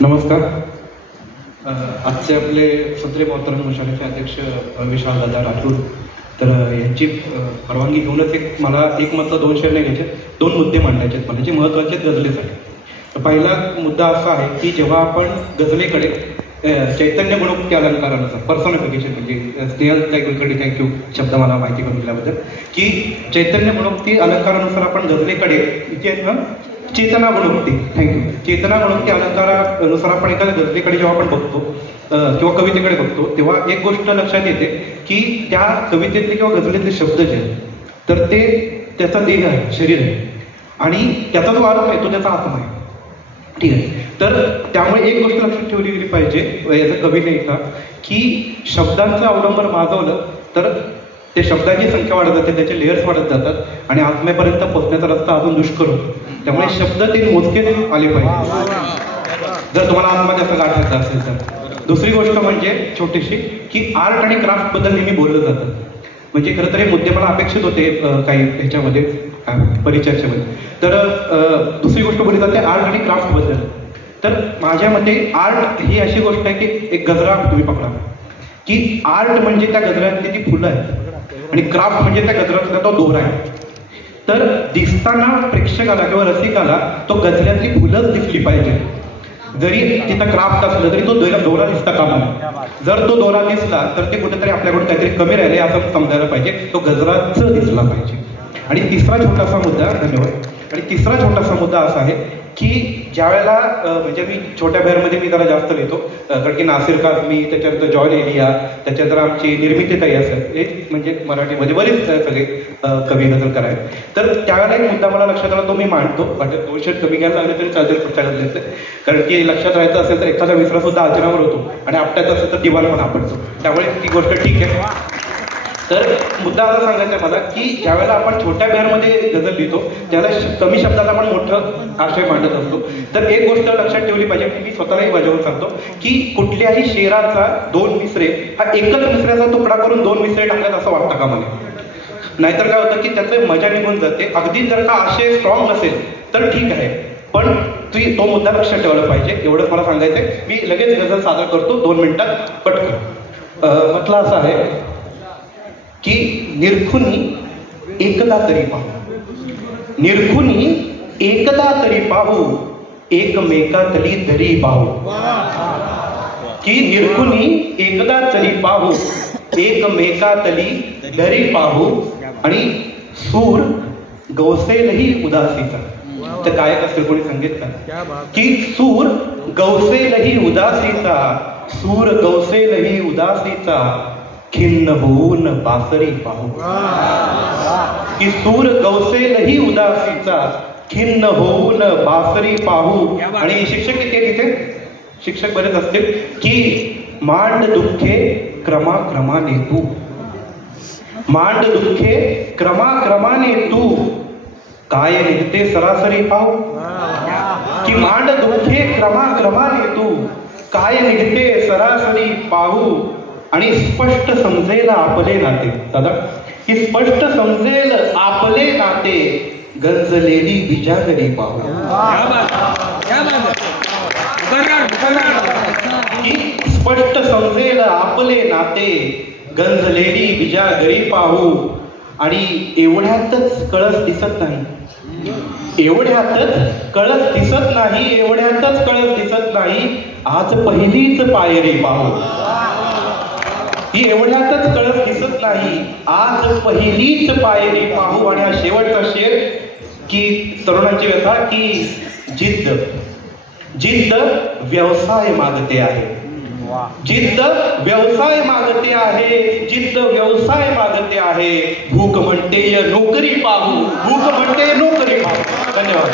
नमस्कार. आजचे आपले सत्रे मोहतरम मुशारेचे अध्यक्ष विशाल दादा राठोड, तर यांची परवानगी घेऊनच मला एक मत दोन शेअर नाही घ्यायचे, दोन मुद्दे मांडायचे आहेत मला जे महत्त्वाचे आहेत गझलेसाठी. तर पहिला मुद्दा असा आहे की जेव्हा आपण गझलेकडे चैतन्य गुणोक्ती अलंकारानुसार पर्सोनिफिकेशन म्हणजे स्नेहल कुलकर्णी थँक्यू शब्द मला माहिती करून दिल्याबद्दल, की चैतन्य गुणोक्ती अलंकारानुसार आपण गझलेकडे चेतना गुणोक्ती चेतना गुणोक्ती अलंकारानुसार आपण एखाद्या गझलेकडे जेव्हा आपण बघतो किंवा कवितेकडे बघतो तेव्हा एक गोष्ट लक्षात येते की त्या कवितेतले किंवा गझलेतले शब्द जे आहेत तर ते त्याचा देह आहे, शरीर आहे आणि त्याचा जो आरोप आहे तो त्याचा आत्मा आहे. ठीक आहे. तर त्यामुळे एक गोष्ट लक्षात ठेवली गेली पाहिजे याचा कवीने का की शब्दांचं अवलंबन माजवलं तर ते शब्दांची संख्या वाढत जाते, त्याचे लेयर्स वाढत जातात आणि आत्म्यापर्यंत पोहोचण्याचा रस्ता अजून दुष्कर होतो. त्यामुळे शब्द ते मोजकेच आले पाहिजे जर तुम्हाला आत्मा जास्त गाठायचा असेल तर. दुसरी गोष्ट म्हणजे छोटीशी की आर्ट आणि क्राफ्ट बद्दल नेहमी बोललं जातं. म्हणजे खरं तर हे मुद्दे मला अपेक्षित होते काही ह्याच्यामध्ये परिचर्चेमध्ये. तर दुसरी गोष्ट बोलली जाते आर्ट आणि क्राफ्ट बद्दल. तर माझ्या मते आर्ट ही अशी गोष्ट आहे की एक गजरा तुम्ही पकडा की आर्ट म्हणजे त्या गजऱ्यातली ती फुलं आहेत आणि क्राफ्ट म्हणजे त्या गजऱ्यातला तो दोरा आहे. तर दिसताना प्रेक्षकाला किंवा रसिकाला तो गजऱ्यातली फुलंच दिसली पाहिजे. जरी तिथं क्राफ्ट असलं तरी तो दोरा दिसता कामा नये. जर तो दोरा दिसला तर ते कुठेतरी आपल्याकडून काहीतरी कमी राहिले असं समजायला पाहिजे, तो गजराच दिसला पाहिजे. आणि तिसरा छोटासा मुद्दा, धन्यवाद, आणि तिसरा छोटासा मुद्दा असा आहे की ज्या वेळेला म्हणजे मी छोट्या बॅरमध्ये मी जरा जास्त लिहितो कारण की नासिर मी त्याच्यानंतर जॉय एलिया, त्याच्यानंतर आमची निर्मितीताई असेल, एक म्हणजे मराठीमध्ये बरेच सगळे कवी गझलकार आहेत. तर त्यावेळेला एक मुद्दा मला लक्षात आला, तो मी मांडतो. म्हणजे 2 शब्द कमी घ्यायला लागले तरी चालतील पुढच्या गझलेचे, कारण की लक्षात राहायचं असेल तर एखादा मिश्रा सुद्धा आचरणावर होतो आणि आपट्याचा असेल तर दिवाला पण आपडतो. त्यामुळे ती गोष्ट ठीक आहे. तर मुद्दा असा सांगायचा आहे मला की ज्यावेळेला आपण छोट्या बॅरमध्ये गझल लिहितो त्याला कमी शब्दात आपण मोठं आशय मांडत असतो. तर एक गोष्ट लक्षात ठेवली पाहिजे की मी स्वतःलाही बजावून सांगतो की कुठल्याही शेराचा 2 मिसरे हा एकच मिसऱ्याचा तुकडा करून 2 मिसरे टाकल्यात असं वाटतं का मला. नाहीतर काय होतं की त्याचं मजा निघून जाते. अगदी जर का आशय स्ट्रॉंग असेल तर ठीक आहे, पण तो मुद्दा लक्षात ठेवला पाहिजे. एवढंच मला सांगायचंय. मी लगेच गझल सादर करतो 2 मिनिटात पटकन. म्हटलं असं आहे की निरखुनी एकदा तरी पाहू, निरखुनी एकदा तरी पाहू, एकमेकातली दरी पाहू. की निरखुनी एकदा तरी पाहू, एकमेकातली दरी पाहू आणि सूर गवसेलही उदासीचा. तर गायक असेल कोणी संगीतकार की सूर गवसेलही उदासीचा, सूर गवसेलही उदासीचा, खिन्न होऊन बासरी पाहू. की सूर गवसेलही उदासीचा, खिन्न होऊन बासरी पाहू. आणि शिक्षक किती तिथे शिक्षक बरेच असतील की मांड दुःखे क्रमाक्रमाने तू, मांड दुःखे क्रमाक्रमाने तू, काय निघते सरासरी पाहू. की मांड दुःखे क्रमाक्रमाने तू, काय निघते सरासरी पाहू. आणि स्पष्ट समजेल आपले नाते. दादा, की स्पष्ट समजेल आपले नाते, गंजलेली बिजागरी पाहू. की स्पष्ट समजेल आपले नाते, गंजलेली बिजागरी पाहू. आणि एवढ्यातच कळस दिसत नाही, एवढ्यातच कळस दिसत नाही, एवढ्यातच कळस दिसत नाही, आज पहिलीच पायरी पाहू. ही एवढ्यातच कळस दिसत नाही, आज पहिलीच पायरी पाहू. आणि हा शेवटचा शेर की तरुणांची व्यथा की जिद्द, जिद्द व्यवसाय मागते आहे, जिद्द व्यवसाय मागते आहे, जिद्द व्यवसाय मागते आहे. भूक म्हणते नोकरी पाहू, भूक म्हणते नोकरी पाहू. धन्यवाद.